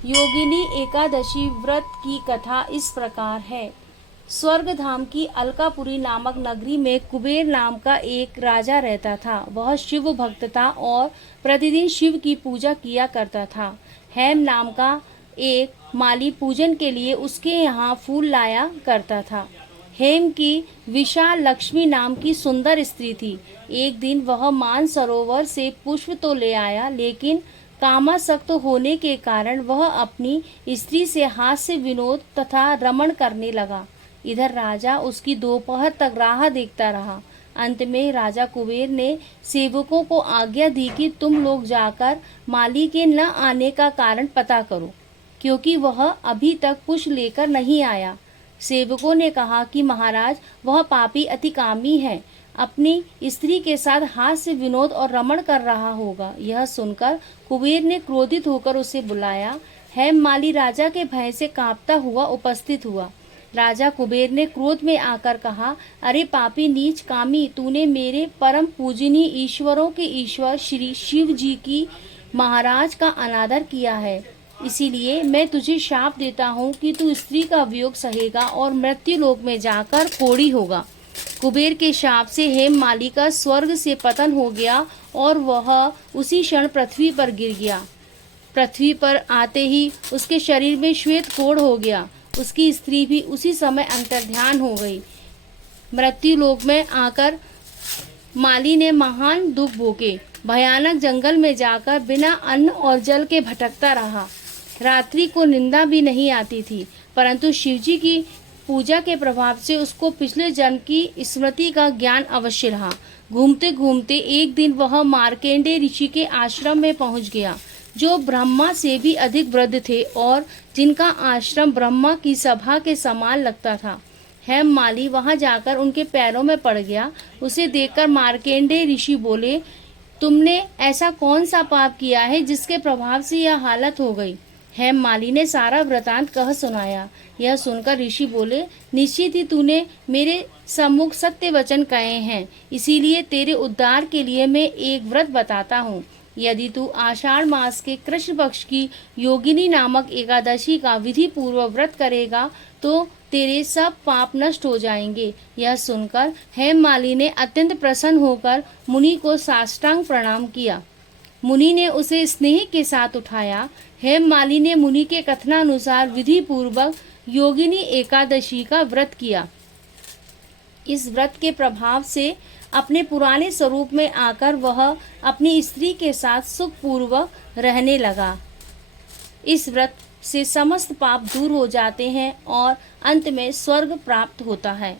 योगिनी एकादशी व्रत की कथा इस प्रकार है। स्वर्ग धाम की अलकापुरी नामक नगरी में कुबेर नाम का एक राजा रहता था। वह शिव भक्त था और प्रतिदिन शिव की पूजा किया करता था। हेम नाम का एक माली पूजन के लिए उसके यहाँ फूल लाया करता था। हेम की विशाल लक्ष्मी नाम की सुंदर स्त्री थी। एक दिन वह मानसरोवर से पुष्प तो ले आया, लेकिन कामासक्त होने के कारण वह अपनी स्त्री से हास्य विनोद तथा रमण करने लगा। इधर राजा उसकी दोपहर तक राह देखता रहा। अंत में राजा कुबेर ने सेवकों को आज्ञा दी कि तुम लोग जाकर माली के न आने का कारण पता करो, क्योंकि वह अभी तक पुष्प लेकर नहीं आया। सेवकों ने कहा कि महाराज, वह पापी अतिकामी है, अपनी स्त्री के साथ हास्य विनोद और रमण कर रहा होगा। यह सुनकर कुबेर ने क्रोधित होकर उसे बुलाया। हेम माली राजा के भय से कांपता हुआ उपस्थित हुआ। राजा कुबेर ने क्रोध में आकर कहा, अरे पापी नीच कामी, तूने मेरे परम पूजनीय ईश्वरों के ईश्वर श्री शिव जी की महाराज का अनादर किया है। इसीलिए मैं तुझे शाप देता हूँ कि तू स्त्री का वियोग सहेगा और मृत्यु लोक में जाकर कोढ़ी होगा। कुबेर के शाप से हेम माली का स्वर्ग से पतन हो गया और वह उसी क्षण पृथ्वी पर गिर गया। पृथ्वी पर आते ही उसके शरीर में श्वेत कोढ़ हो गया। उसकी स्त्री भी उसी समय अंतर्ध्यान हो गई। मृत्यु लोक में आकर माली ने महान दुख भोगे। भयानक जंगल में जाकर बिना अन्न और जल के भटकता रहा। रात्रि को निंदा भी नहीं आती थी, परंतु शिवजी की पूजा के प्रभाव से उसको पिछले जन्म की स्मृति का ज्ञान अवश्य रहा। घूमते घूमते एक दिन वह मार्केंडे ऋषि के आश्रम में पहुंच गया, जो ब्रह्मा से भी अधिक वृद्ध थे और जिनका आश्रम ब्रह्मा की सभा के समान लगता था। हेम माली वहां जाकर उनके पैरों में पड़ गया। उसे देखकर मार्केंडे ऋषि बोले, तुमने ऐसा कौन सा पाप किया है जिसके प्रभाव से यह हालत हो गई। हेम माली ने सारा वृतांत कह सुनाया। यह सुनकर ऋषि बोले, निश्चित ही तूने मेरे सम्मुख सत्य वचन कहे हैं, इसीलिए तेरे उद्धार के लिए मैं एक व्रत बताता हूँ। यदि तू आषाढ़ मास के कृष्ण पक्ष की योगिनी नामक एकादशी का विधि पूर्वक व्रत करेगा तो तेरे सब पाप नष्ट हो जाएंगे। यह सुनकर हेम माली ने अत्यंत प्रसन्न होकर मुनि को साष्टांग प्रणाम किया। मुनि ने उसे स्नेह के साथ उठाया। हेम माली ने मुनि के कथनानुसार विधि पूर्वक योगिनी एकादशी का व्रत किया। इस व्रत के प्रभाव से अपने पुराने स्वरूप में आकर वह अपनी स्त्री के साथ सुखपूर्वक रहने लगा। इस व्रत से समस्त पाप दूर हो जाते हैं और अंत में स्वर्ग प्राप्त होता है।